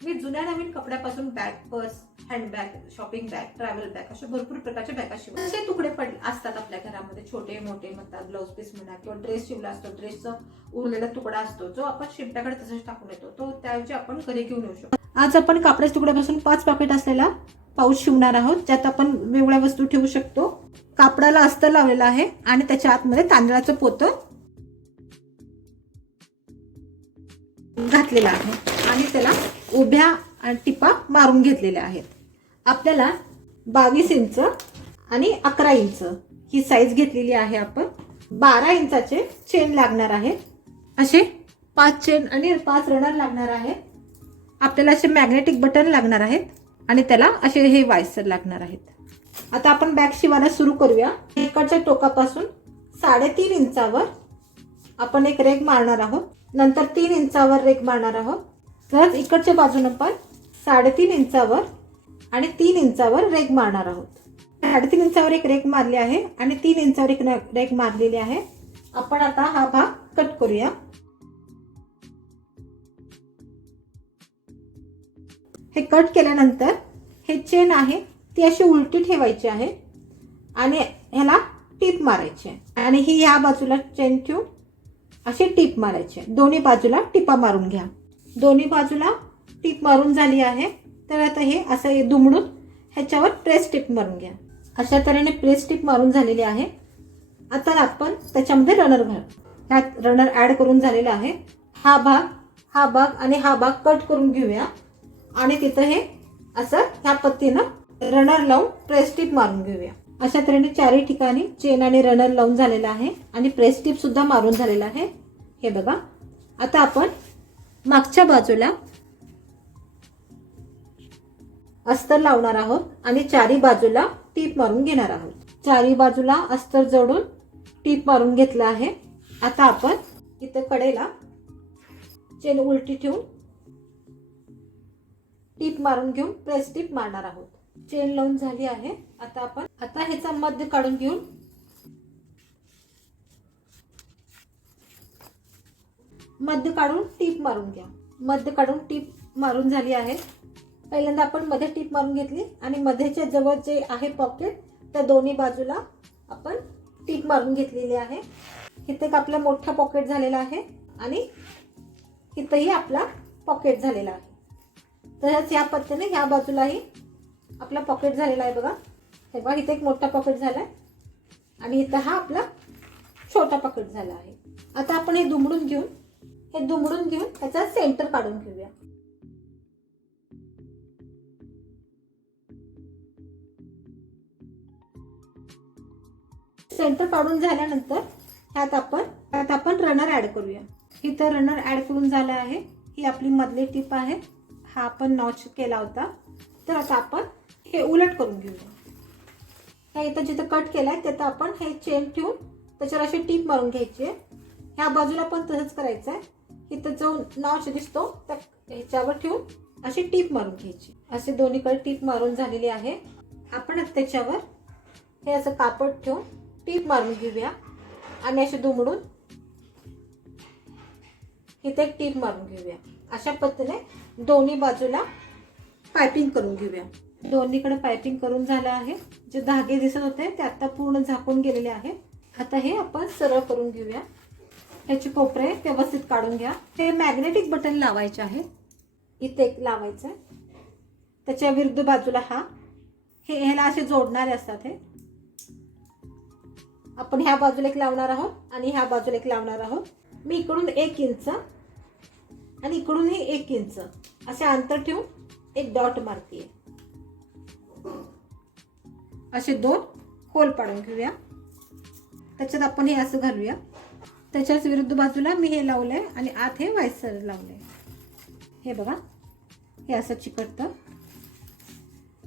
मी जुन्या नवीन कपड्यापासून bag purse handbag shopping bag travel bag अशा भरपूर प्रकारच्या बॅगा शिवल्या असे तुकडे पड असतात आपल्या घरामध्ये. छोटे मोठे म्हणतात ब्लाऊज पीस म्हणा किंवा ड्रेस शिवला असतो. ड्रेसचा उरलेला तुकडा असतो जो आपण शिंप्याकडे तसंच टाकून येतो. तो त्याऐवजी आपण घरी घेऊन येऊ शकतो. आज आपण कापडाच्या तुकड्यापासून पाच पॉकेट असलेला पाऊस शिवणार आहोत. ज्यात आपण वेगळ्या वस्तू ठेवू शकतो. कापडाला अस्तर लावलेलं आहे आणि त्याच्या आतमध्ये तांदळाचं पोतं घातलेला आहे. आणि त्याला उभ्या आणि टिपा मारून घेतलेल्या आहेत. आपल्याला बावीस इंच आणि अकरा इंच ही साईज घेतलेली आहे आपण. बारा इंचाचे चेन लागणार आहे असे पाच चेन आणि पाच रनर लागणार आहे आपल्याला असे मॅग्नेटिक बटन लागणार आहेत आणि त्याला असे हे वायसर लागणार आहेत. आता आपण बॅग शिवायला सुरू करूया. इकडच्या टोकापासून साडेतीन इंचावर आपण एक रेग मारणार आहोत. नंतर तीन इंचावर रेग मारणार आहोत. तर इकडच्या बाजूनं पण साडेतीन इंचावर आणि तीन इंचावर रेग मारणार आहोत साडेतीन इंचावर एक रेग मारली आहे आणि तीन इंचावर एक रेग मारलेली आहे आपण आता हा भाग कट करूया हे कट केल्यानंतर हे चेन आहे ती अशी उलटी ठेवायची आहे आणि ह्याला टीप मारायची आहे. आणि ही ह्या बाजूला चेन ठेवून अशी टीप मारायची आहे. दोन्ही बाजूला टिपा मारून घ्या दोन्ही बाजूला टीप मारून झाली आहे. तर आता हे असं हे दुमडून ह्याच्यावर प्रेस टिप मारून घ्या. अशा तऱ्हेने प्रेस टिप मारून झालेली आहे. आता आपण त्याच्यामध्ये रनर घाल. ह्यात रनर ॲड करून झालेला आहे. हा भाग हा भाग आणि हा भाग कट करून घेऊया. आणि तिथं हे असं ह्या पत्तीनं रनर लावून प्रेस टिप मारून घेऊया. अशा तऱ्हेने चारही ठिकाणी चेन आणि रनर लावून झालेला आहे. आणि प्रेस टिप सुद्धा मारून झालेला आहे. हे बघा. आता आपण मागच्या बाजूला अस्तर लावणार आहोत आणि चारी बाजूला टीप मारून घेणार आहोत. चारी बाजूला अस्तर जोडून टीप मारून घेतलं आहे. आता आपण इथं कडेला चेन उलटी ठेवून टीप मारून घेऊन प्रेस टीप मारणार आहोत. चेन लावून झाली आहे. आता आपण आता ह्याचा मध्य काढून घेऊन मध्य काढून टीप मारून घ्या. मध्य काढून टीप मारून झाली आहे. पहिल्यांदा आपण मध्ये टीप मारून घेतली आणि मध्येच्या जवळ जे आहे पॉकेट त्या दोन्ही बाजूला आपण टीप मारून घेतलेली आहे. इथे एक आपला मोठा पॉकेट झालेला आहे आणि इथंही आपला पॉकेट झालेला आहे. तसंच या पद्धतीने ह्या बाजूलाही आपला पॉकेट झालेला आहे बघा. हे बघा इथे एक मोठा पॉकेट झाला आहे आणि इथं हा आपला छोटा पॉकेट झाला आहे. आता आपण हे दुमडून घेऊन हे दुमडून घेऊन त्याचा सेंटर काढून घेऊया. सेंटर काढून झाल्यानंतर ह्यात आपण त्यात आपण रनर ऍड करूया. इथं रनर ऍड करून झालं आहे. ही आपली मधली टिप आहे. हा आपण नॉच केला होता. तर आता आपण हे उलट करून घेऊया. ह्या इथं जिथं कट केलाय तिथं आपण हे चेन ठेवून त्याच्यावर अशी टीप मारून घ्यायची आहे. ह्या बाजूला पण तसंच करायचं आहे इथं जो नॉच दिसतो त्या ह्याच्यावर ठेवून अशी टीप मारून घ्यायची. असे दोन्हीकडे टीप मारून झालेली आहे. आपण त्याच्यावर हे असं कापड ठेवून टीप मारून घेऊया. आणि असे दुमडून इथे एक टीप मारून घेऊया. अशा पद्धतीने दोन्ही बाजूला पायपिंग करून घेऊया. दोन्हीकडे पायपिंग करून झालं आहे. जे धागे दिसत होते ते आता पूर्ण झाकून गेलेले आहे आता हे आपण सरळ करून घेऊया. ह्याचे कोपरे व्यवस्थित काढून घ्या. ते मॅग्नेटिक बटन लावायचे आहे इथे एक लावायचं आहे. त्याच्या विरुद्ध बाजूला हा. हे ह्याला असे जोडणारे असतात हे. आपण ह्या बाजूला एक लावणार आहोत आणि ह्या बाजूला एक लावणार आहोत. मी इकडून एक इंच आणि इकडूनही एक इंच असे अंतर ठेवून एक डॉट मारतीये. असे दोन होल पाडून घेऊया. त्याच्यात आपण हे असं घालूया. त्याच्याच विरुद्ध बाजूला मी हे लावलं आहे आणि आत हे व्हायसर आहे हे बघा. हे असं चिकटतं.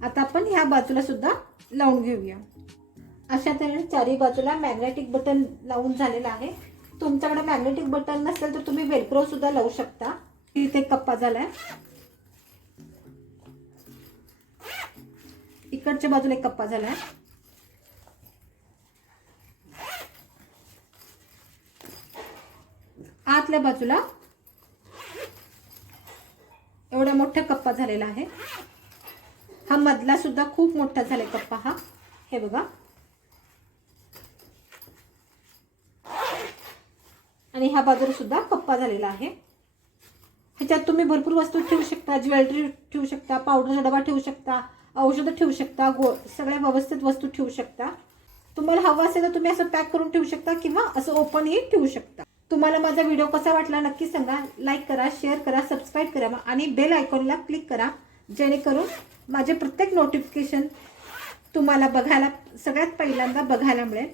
आता आपण ह्या बाजूला सुद्धा लावून घेऊया. अशा तऱ्हेने चारी बाजूला मॅग्नेटिक बटन लावून झालेलं आहे. तुमच्याकडे मॅग्नेटिक बटन नसेल तर तुम्ही वेलक्रो सुद्धा लावू शकता. इथे कप्पा झाला आहे इकडच्या बाजूला एक कप्पा झाला आहे आतल्या बाजूला एवढा मोठा कप्पा झालेला आहे. हा मधला सुद्धा खूप मोठा झालाय कप्पा हा. हे बघा. आणि ह्या बाजूला सुद्धा कप्पा झालेला आहे. ह्याच्यात तुम्ही भरपूर वस्तू ठेवू शकता ज्वेलरी ठेवू शकता पावडरचा डबा ठेवू शकता औषधं ठेवू शकता गो सगळ्या व्यवस्थित वस्तू ठेवू शकता. तुम्हाला हवं असेल तर तुम्ही असं पॅक करून ठेवू शकता किंवा असं ओपनही ठेवू शकता. तुम्हाला माझा व्हिडिओ कसा वाटला नक्की सांगा. लाईक करा शेअर करा सबस्क्राईब करा आणि बेल आयकॉनला क्लिक करा. जेणेकरून माझे प्रत्येक नोटिफिकेशन तुम्हाला बघायला सगळ्यात पहिल्यांदा बघायला मिळेल.